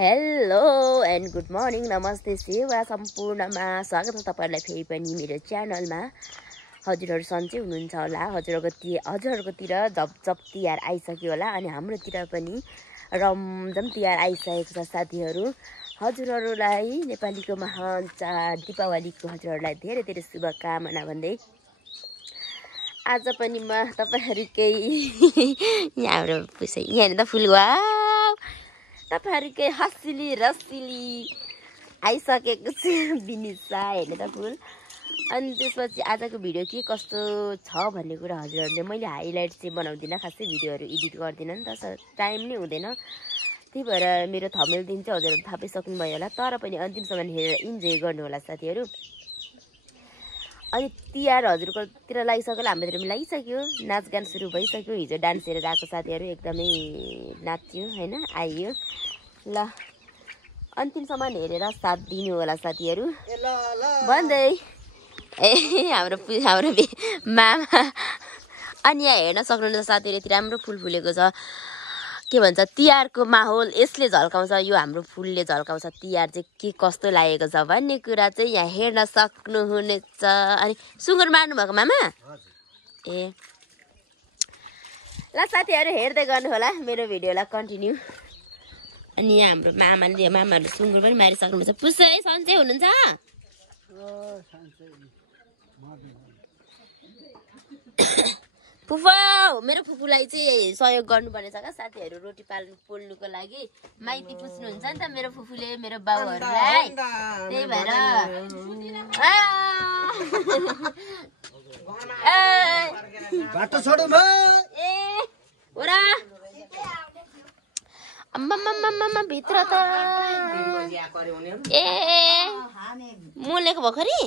Hello and good morning नमस्ते सेवा सम्पूर्णमा स्वागत छ तपाईहरुलाई फेरि पनि मेरो च्यानलमा। हजुरहरु सन्चै हुनुहुन्छ होला। हजुरहरुकोतिर झपझप तिहार आइसक्यो होला अनि हाम्रोतिर पनि रमझम तिहार आइसकेको छ साथीहरु। हजुरहरुलाई नेपालीको महान चाड दीपावलीको हजुरहरुलाई धेरै धेरै शुभकामना भन्दै आज पनि म तपाईहरुकै यहाँ हाम्रो पुसै यहाँ त फुल वाउ तपाईहरुकै हसिली रसिली आइसकेको छ बिनिसा हेर्नु त फुल। अनि त्यसपछि आजको भिडियो के कस्तो छ भन्ने कुरा हजुरहरुले मैले हाइलाइट चाहिँ बनाउँदिन, खासै भिडियोहरु एडिट गर्दिन नि त, टाइम नै हुँदैन। त्यही भएर मेरो थम्बनेल दिन चाहिँ हजुरहरु थाहा पाइसक्नु भयो होला, तर पनि अन्तिमसम्म हेरेर इन्जोय गर्नु होला साथीहरु। अनि तिहार हजुरकोतिर लागिसक्यो होला, हाम्रोतिर पनि लागिसक्यो, नाचगान सुरु भइसक्यो। हिजो डान्स हेरेर आएको साथीहरु एकदमै नाच्यो हैन, आइयो ल। अन्तिमसम्म हेरेर साथ दिनु होला साथीहरु भन्दै हाम्रो मामा। अनि यहाँ हेर्न सक्नुहुन्छ साथीहरु यति राम्रो फुल फुलेको छ। के भन्छ तिहारको माहौल यसले झल्काउँछ, यो हाम्रो फुलले झल्काउँछ तिहार चाहिँ के कस्तो लागेको छ भन्ने कुरा चाहिँ यहाँ हेर्न सक्नुहुनेछ। अनि सुँगुर मार्नु भएको मामा ए ल साथीहरु हेर्दै गर्नु होला मेरो भिडियोलाई कन्टिन्यू। अनि यहाँ हाम्रो मामाले सुँगुर पनि मारिसक्नुहुन्छ। पुसै सन्चै हुनुहुन्छ? फुफा मेरो फुपूलाई चाहिँ सहयोग गर्नुपर्ने छ क्या साथीहरु, रोटी पोल्नुको लागि। माइती पुस्नुहुन्छ नि त मेरो फुपूले मेरो बाउहरुलाई, त्यही भएर बाटो छोडौ म ए ओरा अम्मा भित्र त ए मोलेको भर्खरी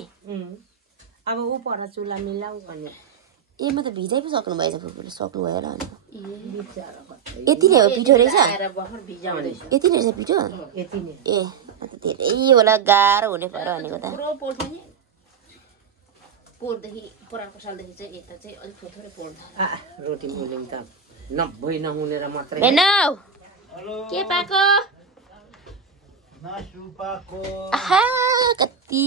अब ऊ पर चुला मिलाऊ भने ए म त भिजाइ पो सक्नु भएछ फुपूले, सक्नु भयो होला। यति नै हो पिठो रहेछ? यति नै रहेछ पिठो? ए अन्त धेरै होला, गाह्रो हुने पर भनेको त। पोहोरदेखि पोहोरको सालदेखि चाहिँ यता चाहिँ अलिक थोरै पोल्दा रोटी मोल्यौँ त नभई नहुनेर मात्रै के पाको आहा कति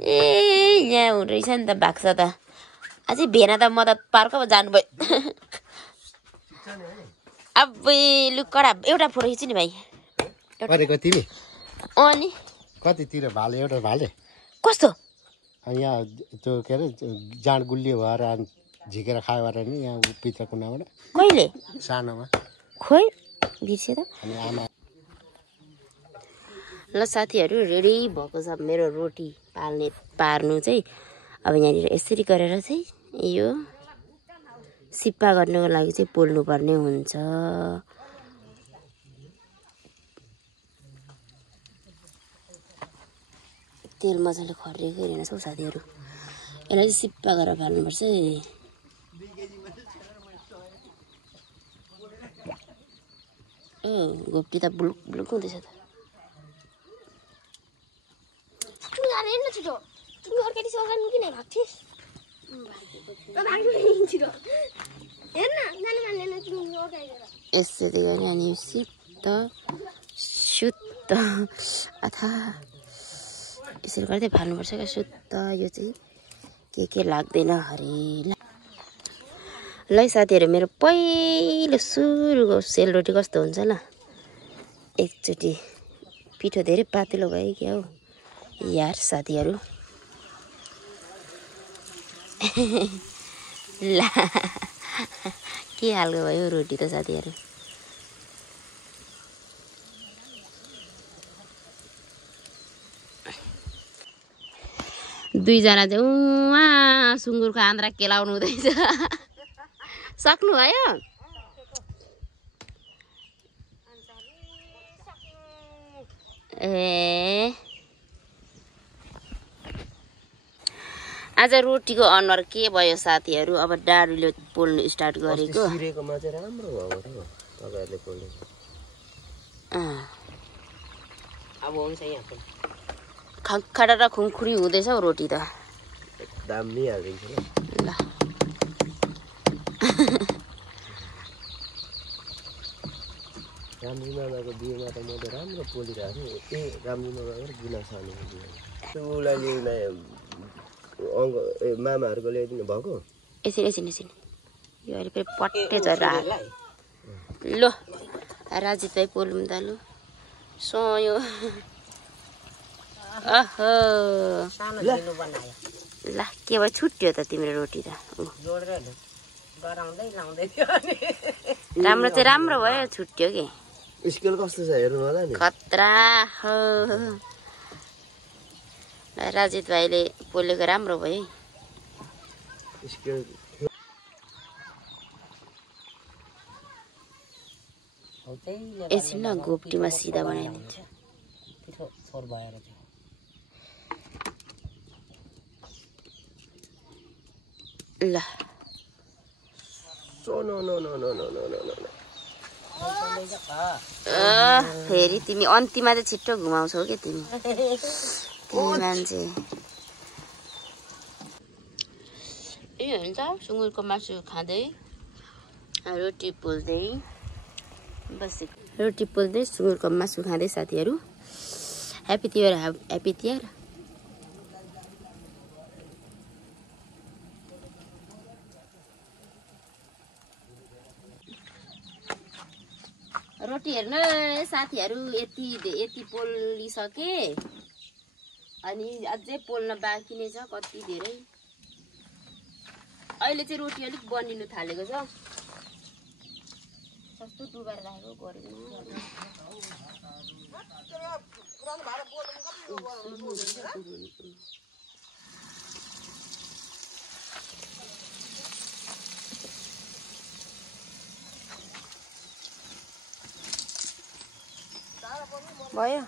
ए यहाँ हुँदो रहेछ नि त बाक्सा त। अझै भेना त म त पार्कमा जानुभयो। अब लुकडा एउटा फोटो खिच्छु नि भाइ। गरेको तिमी अनि कतितिर भाले एउटा भाले कस्तो यहाँ त्यो के अरे जाँड गुलियो भएर झिकेर खायो भएर नि यहाँ भित्र कुनाबाट कहिले सानोमा खोइ बिर्से त। अनि आमा ल साथीहरु रेडी भएको छ मेरो रोटी पार्नु चाहिँ। अब यहाँनिर यसरी गरेर चाहिँ यो सिप्पा गर्नुको लागि चाहिँ पोल्नु पर्ने हुन्छ। तेल मजाले खरिएको हेरेन साथीहरु, यसलाई चाहिँ सिप्पा गरेर फाल्नुपर्छ। घोप्टी त बुलुक बुलुक हुँदैछ त। यसरी गरे अनि सित्त शुद्ध अथा यसरी गर्दै फाल्नुपर्छ क्या शुद्ध। यो चाहिँ के लाग्दैन हरे। ल साथीहरु मेरो पहिलो सुरुको सेलरोटी कस्तो हुन्छ ल। एकचोटि पिठो धेरै पातलो भयो क्या हो यार साथीहरु। ला के हालको भयो रोटी त साथीहरु। दुईजना चाहिँ उहाँ सुँगुरको आन्द्रा केलाउनु हुँदैछ। सक्नु भयो? ए आज रोटीको अनुहार के भयो साथीहरु? अब डाडुले पोल्नु स्टार्ट गरेको। सिरेकोमा चाहिँ राम्रो भयो र तपाईहरुले पोल्नु। अब हुन्छ यहाँ पनि खडखडा र खुङखुरी हुँदैछ रोटी त। दाम नि हालिदिन्छु ल। रामजी मामाको बिहेमा त म त राम्रो पोलिरहेको थिएँ रामजी मामाको गुना सानीको बिहे उसलाई मामाहरूको ल्याइदिनु भएको एकछिन एकछिन एकछिन यो अहिले फेरि पट्टे झरेर आयो ल राजित भाइ पोलौँ त लु सोयो अहो सानो झिनो बनायो ल के भयो छुट्यो त तिम्रो रोटी त जोडेर गराउँदै लाउँदै थियो राम्रो चाहिँ राम्रो भयो छुट्यो कि स्केल कस्तो छ हेर्नु होला नि खतरा हो राजित भाइले पोलेको राम्रो भयो स्केल एकछिन ल गोप्टीमा सिधा बनाइदिन्छु छोर भएर थियो ल फेरि तिमी अन्तिममा चाहिँ छिट्टो घुमाउँछौ के तिमी मान्छे ए हुन्छ सुँगुरको मासु खाँदै रोटी पोल्दै बसेको रोटी पोल्दै सुँगुरको मासु खाँदै साथीहरू ह्याप्पी तिहार ह्याप्पी तिहार रोटी हेर्नु साथीहरू यति पोलिसके अनि अझै पोल्न बाँकी नै छ कति धेरै अहिले चाहिँ रोटी अलिक बनिनु थालेको छ सस्तो डुबाएर राखेको गरेन भयो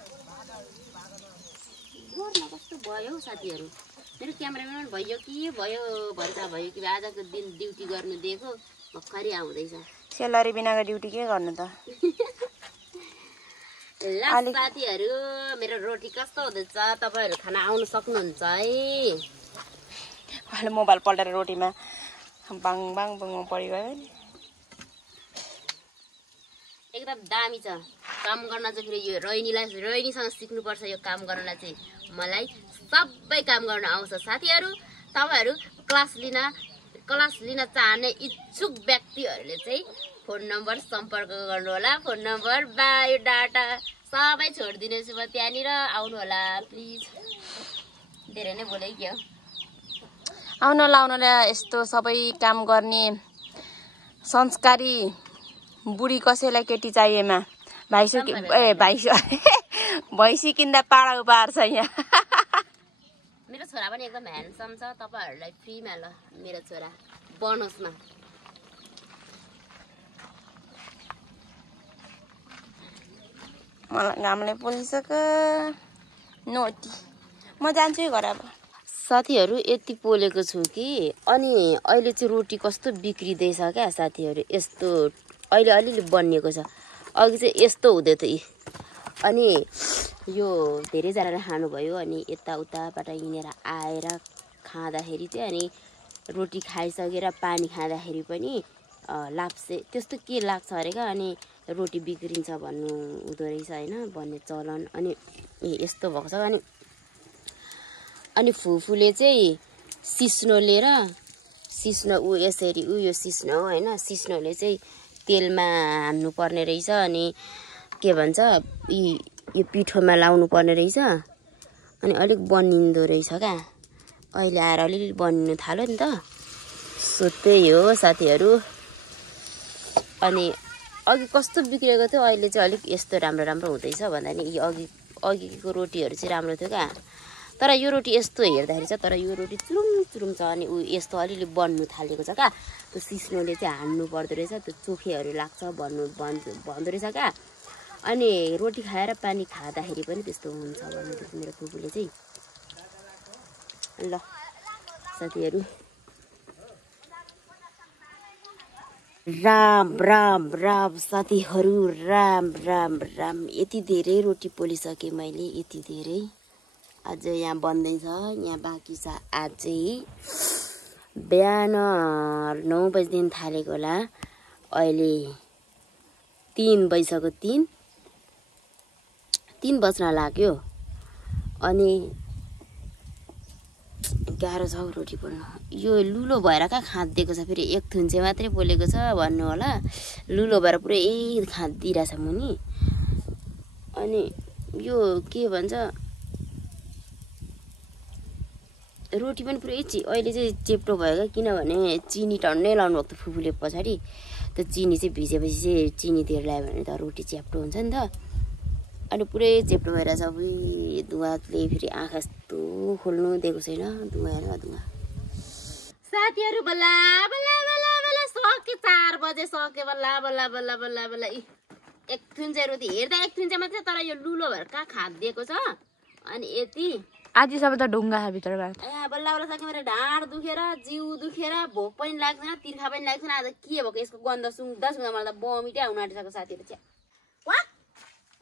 गर्न कस्तो भयो साथीहरू मेरो क्यामेराम्यान भयो कि भयो भन्छ भयो कि आजको दिन ड्युटी गर्नु दिएको भर्खरै आउँदैछ सेलरी बिनाको ड्युटी के गर्नु त ल साथीहरू मेरो रोटी कस्तो हुँदैछ तपाईहरु खाना आउन सक्नुहुन्छ है अहिले मोबाइल पल्टेर रोटीमा बाङ बाङ बाङ परिगयो नि एकदम दामी छ काम गर्न चाहिँ फेरि यो रोहिणीसँग सिक्नुपर्छ यो काम गर्नलाई चाहिँ मलाई सबै काम गर्न आउँछ साथीहरू तपाईहरु क्लास लिन चाहने इच्छुक व्यक्तिहरूले चाहिँ फोन नम्बर सम्पर्क गर्नु होला फोन नम्बर बायोडाटा सबै छोडिदिनेछु म त्यहाँनिर आउनु होला प्लिज धेरै नै बोले के हो आउन लाउनले यस्तो सबै काम गर्ने संस्कारी बुढी कसैलाई केटी चाहिएमा भैँसी किन्दा पाडा उपार छ यहाँ मेरो छोरा पनि एकदम ह्यान्डसम छ तपाईहरुलाई फ्रीमा ल मेरो छोरा बोनसमा मलाई घामले पोलिसक्यो नोटी म जान्छु घर अब साथीहरु यति पोलेको छु कि अनि अहिले चाहिँ रोटी कस्तो बिग्रिदैछ क्या साथीहरु यस्तो अहिले अलिअलि बनिएको छ अघि चाहिँ यस्तो हुँदै थियो अनि यो धेरैजनाले खानुभयो अनि यताउताबाट हिँडेर आएर खाँदाखेरि चाहिँ अनि रोटी खाइसकेर पानी खाँदाखेरि पनि लाप्से त्यस्तो के लाग्छ अरे क्या अनि रोटी बिग्रिन्छ भन्नु हुँदो रहेछ हैन भन्ने चलन अनि यस्तो भएको छ अनि फुफुले चाहिँ सिस्नो लिएर सिस्नो यसरी यो सिस्नो हो हैन सिस्नोले चाहिँ तेलमा हान्नु पर्ने रहेछ अनि के भन्छ यो पिठोमा लाउनु पर्ने रहेछ अनि अलिक बनिन्दो रहेछ क्या अहिले आएर अलिअलि बनिनु थाल्यो नि त सो त्यही हो साथीहरू अनि अघि कस्तो बिग्रेको थियो अहिले चाहिँ अलिक यस्तो राम्रो हुँदैछ भन्दा नि अघिको रोटीहरू चाहिँ राम्रो थियो क्या तर यो रोटी यस्तो हेर्दाखेरि छ तर यो रोटी चुरुम छ अनि यस्तो अलिअलि बन्नु थालेको छ क्या त्यो सिस्नोले चाहिँ हान्नु पर्दो रहेछ त्यो चोखेहरू लाग्छ भन्दो रहेछ क्या अनि रोटी खाएर पानी खाँदाखेरि पनि त्यस्तो हुन्छ भन्नु मेरो फुपूले चाहिँ ल साथीहरू राम साथीहरू राम यति धेरै रोटी पोलिसकेँ मैले यति धेरै अझ यहाँ बन्दैछ यहाँ बाँकी छ अझै बिहान 9 बजेदेखि थालेको होला अहिले 3 बजिसक्यो 3 बज्न लाग्यो अनि गाह्रो छ रोटी पोल्नु यो लुलो भएर कहाँ खाँदिएको छ फेरि एक थुन्चे मात्रै पोलेको छ भन्नु होला लुलो भएर पुरै खाँदिरहेछ मुनि अनि यो के भन्छ रोटी पनि पुरै अहिले चाहिँ चेप्टो भयो क्या किनभने चिनी टन्नै लाउनु भएको थियो फुपूले पछाडि त्यो चिनी चाहिँ भिजेपछि चाहिँ चिनी तेल ल्यायो भने त रोटी च्याप्टो हुन्छ नि त अनि पुरै चेप्टो भइरहेछ अब धुवाले फेरि आँखा यस्तो खोल्नु दिएको छैन धुवा हेर धुवा साथीहरू बल्ला बल्ला बल्ला बल्ला सक्यो 4 बजे सक्यो बल्ला बल्ला बल्ला बल्ला बल्ला एक थुन्चे रोटी हेर्दा एक थुन्चे मात्रै तर यो लुलो भएर कहाँ खाँदिएको छ अनि यति आधी सबै त ढुङ्गा छ भित्रबाट बल्ला बल्ला सक्यो मेरो ढाड दुखेर जिउ दुखेर भोक पनि लाग्दैन तिर्खा पनि लाग्दैन आज के भएको यसको गन्ध सुँग्दा मलाई त बमिटै आउन आँटिसक्यो साथीहरू चाहिँ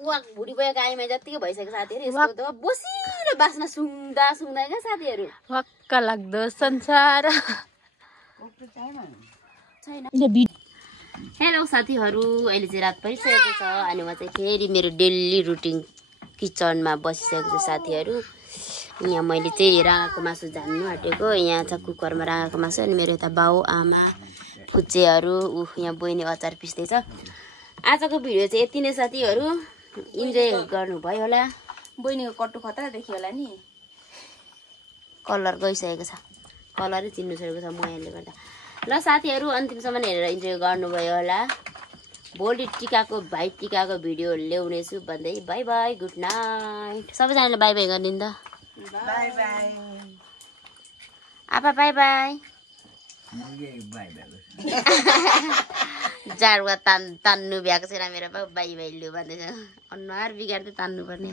वाक भुडी भयो गाईमा जतिकै भइसक्यो साथीहरू यसको त बसिलो बास्ना सुँग्दा सुँग्दा क्या साथीहरू वाक्क लाग्दो संसार हेलो साथीहरू अहिले चाहिँ रात परिसकेको छ अनि म चाहिँ फेरि मेरो डेली रुटिन किचनमा बसिसकेको छु साथीहरू यहाँ मैले चाहिँ राँगाको मासु झान्नु आँटेको यहाँ छ कुकरमा राँगाको मासु अनि मेरो यता बाउ आमा फुच्चेहरू यहाँ बहिनी अचार पिस्दैछ आजको भिडियो चाहिँ यति नै साथीहरू इन्जोय गर्नुभयो होला बहिनीको कट्टु खतरा देखियो होला नि कलर गइसकेको छ कलरै चिन्नु छोडेको छ मयाले गर्दा ल साथीहरू अन्तिमसम्म हेरेर इन्जोय गर्नुभयो होला भोलि टिकाको भाइ टिकाको भिडियो ल्याउनेछु भन्दै बाई बाई गुड नाइट सबैजनाले बाई बाई गरिदिनु त बाई बाई आपा बाई बाई जाडुवा तान्नु भ्याएको छैन मेरो बाई बाई लु भन्दैछ अनुहार बिगार्दै तान्नु पर्ने